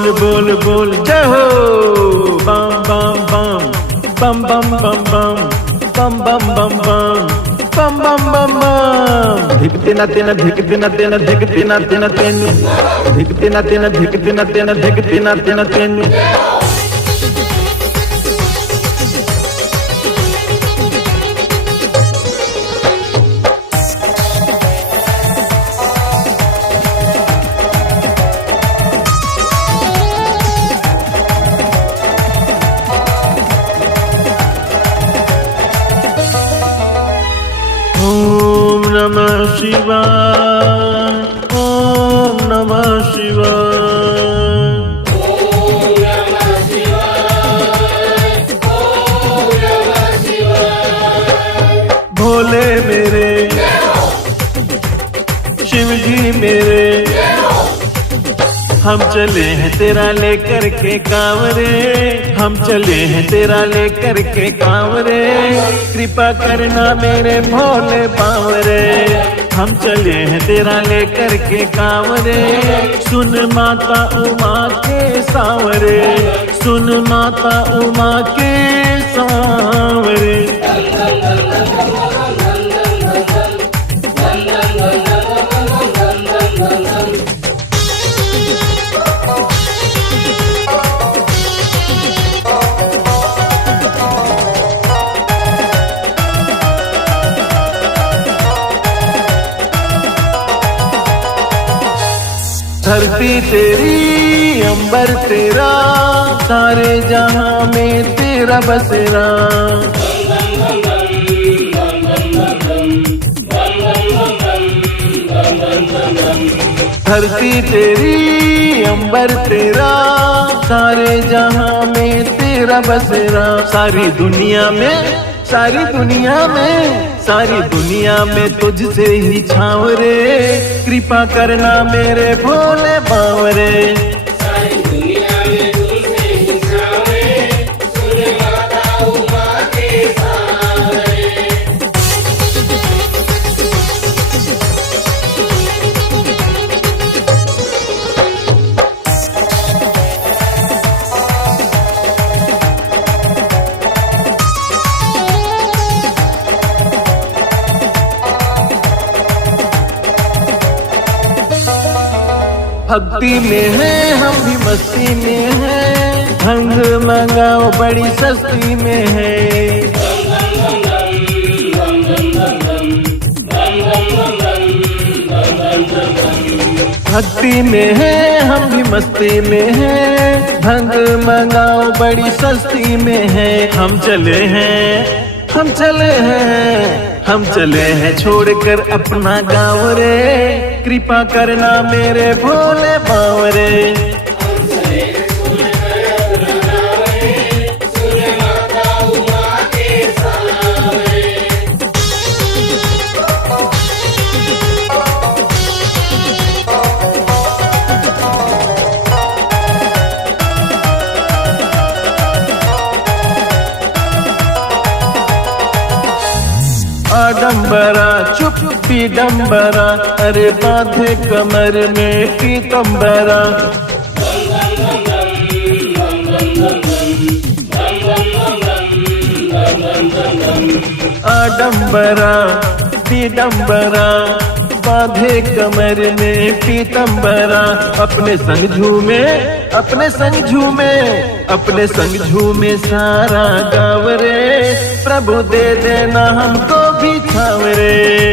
बोल बोल बोल जय हो। बम बम बम बम बम बम बम बम बम बम बम बम बम बम। धिक तिना तिना धिक तिना तिना धिक तिना तिना तिन धिक तिना तिना धिक तिना तिना धिक तिना तिना तिन। ओम नमः शिवाय, ओम नमः शिवाय। ओम नमः शिवाय, ओम नमः शिवाय। भोले मेरे, शिव जी मेरे, हम चले हैं तेरा लेकर के कांवरे, हम चले हैं तेरा लेकर के कांवरे। कृपा करना मेरे भोले बावरे, हम चले हैं तेरा लेकर के कांवरे। सुन माता उमा के सांवरे, सुन माता उमा के सांवरे। धरती तेरी अंबर तेरा, सारे जहां में तेरा बसेरा। धरती तेरी अंबर तेरा, सारे जहां में तेरा बसेरा। सारी दुनिया में, सारी दुनिया में, सारी दुनिया में तुझसे ही छावरे। कृपा करना मेरे भोले बावरे। सारी दुनिया में तुझसे ही छावरे, सुन माता उमा के सांवरे। भक्ति में है हम भी मस्ती में है, भंग मंगाओ बड़ी सस्ती में है। भक्ति में है हम भी मस्ती में है, भंग मंगाओ बड़ी सस्ती में है। हम चले हैं, हम चले हैं, हम चले हैं छोड़कर अपना गाँव रे। कृपा करना मेरे भोले बावरे। आडम्बरा चुप्पी डम्बरा, अरे बांधे कमर में पीतम्बरा। आडम्बरा पीडम्बरा, बांधे कमर में पीतम्बरा। अपने संग झूमे, अपने संग झूमे, अपने संग झूमे सारा गाँव रे। प्रभु दे देना हमको भी छावरे।